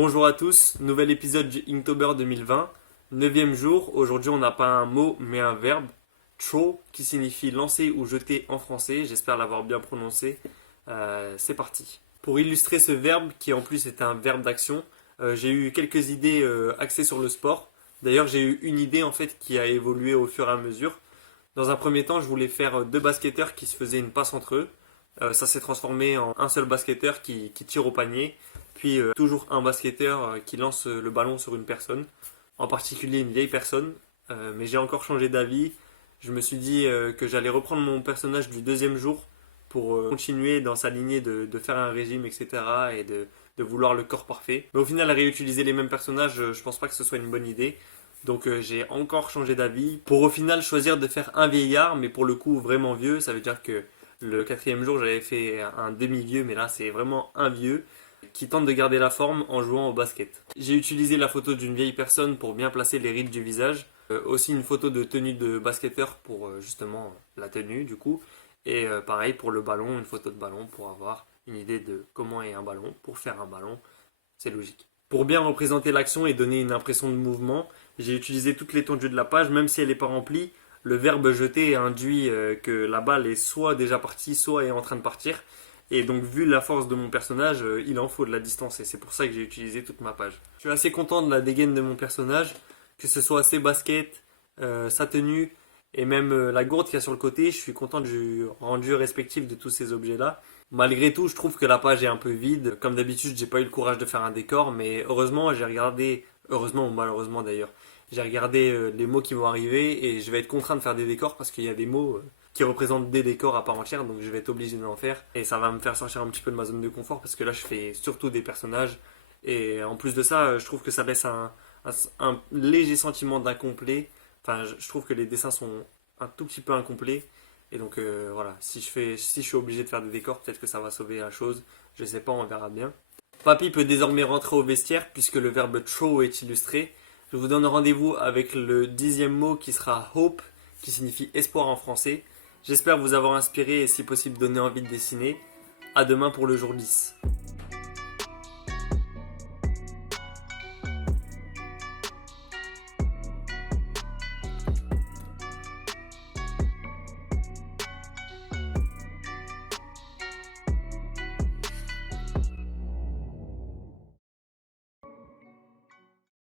Bonjour à tous, nouvel épisode du Inktober 2020, neuvième jour. Aujourd'hui on n'a pas un mot mais un verbe, throw, qui signifie lancer ou jeter en français. J'espère l'avoir bien prononcé. C'est parti. Pour illustrer ce verbe, qui en plus est un verbe d'action, j'ai eu quelques idées axées sur le sport. D'ailleurs j'ai eu une idée en fait qui a évolué au fur et à mesure. Dans un premier temps, je voulais faire deux basketteurs qui se faisaient une passe entre eux. Ça s'est transformé en un seul basketteur qui tire au panier, puis toujours un basketteur qui lance le ballon sur une personne, en particulier une vieille personne. Mais j'ai encore changé d'avis. Je me suis dit que j'allais reprendre mon personnage du deuxième jour pour continuer dans sa lignée de faire un régime, etc. et de vouloir le corps parfait. Mais au final, réutiliser les mêmes personnages, je pense pas que ce soit une bonne idée. Donc j'ai encore changé d'avis pour au final choisir de faire un vieillard, mais pour le coup vraiment vieux. Ça veut dire que le quatrième jour j'avais fait un demi-vieux, mais là c'est vraiment un vieux qui tente de garder la forme en jouant au basket. J'ai utilisé la photo d'une vieille personne pour bien placer les rides du visage. Aussi une photo de tenue de basketteur pour justement la tenue du coup. Et pareil pour le ballon, une photo de ballon pour avoir une idée de comment est un ballon, pour faire un ballon. C'est logique. Pour bien représenter l'action et donner une impression de mouvement, j'ai utilisé toute l'étendue de la page, même si elle n'est pas remplie. Le verbe jeter induit que la balle est soit déjà partie, soit est en train de partir. Et donc, vu la force de mon personnage, il en faut de la distance. Et c'est pour ça que j'ai utilisé toute ma page. Je suis assez content de la dégaine de mon personnage, que ce soit ses baskets, sa tenue et même la gourde qu'il y a sur le côté. Je suis content du rendu respectif de tous ces objets-là. Malgré tout, je trouve que la page est un peu vide. Comme d'habitude, j'ai pas eu le courage de faire un décor, mais heureusement, j'ai regardé, heureusement ou malheureusement d'ailleurs, j'ai regardé les mots qui vont arriver et je vais être contraint de faire des décors parce qu'il y a des mots qui représentent des décors à part entière, donc je vais être obligé d'en faire et ça va me faire sortir un petit peu de ma zone de confort parce que là, je fais surtout des personnages et en plus de ça, je trouve que ça laisse un léger sentiment d'incomplet. Enfin, je trouve que les dessins sont un tout petit peu incomplets. Et donc voilà, si je suis obligé de faire des décors, peut-être que ça va sauver la chose. Je sais pas, on verra bien. Papy peut désormais rentrer au vestiaire puisque le verbe throw est illustré. Je vous donne rendez-vous avec le 10e mot qui sera hope, qui signifie espoir en français. J'espère vous avoir inspiré et si possible donner envie de dessiner. À demain pour le jour 10.